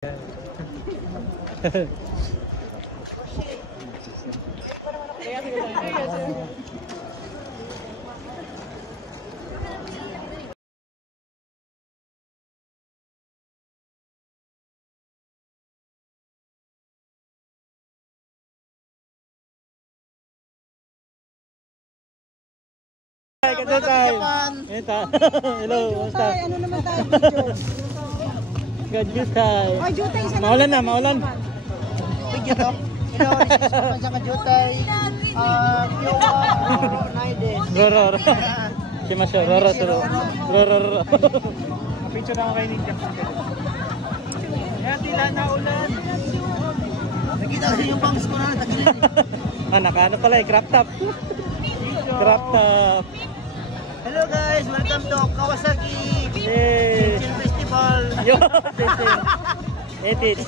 Hello, kumusta? Ano naman tayo video? Kajutay. Ay, jutay sa Maulan na, maulan. video to. Hello, this is Papansa Kajutay. Kiwa, Naide. Roro. Si Masyo, Roro. Roro. Picture na ako kay Ninja. Kaya tila na ulan. Nakita kasi yung bangs ko na nagtagilid. Nakaano pala eh, crop top. Crop top. Hello guys, welcome to Kawasaki Yay! Chinchin Festival. Yo, Chinchin. Edit.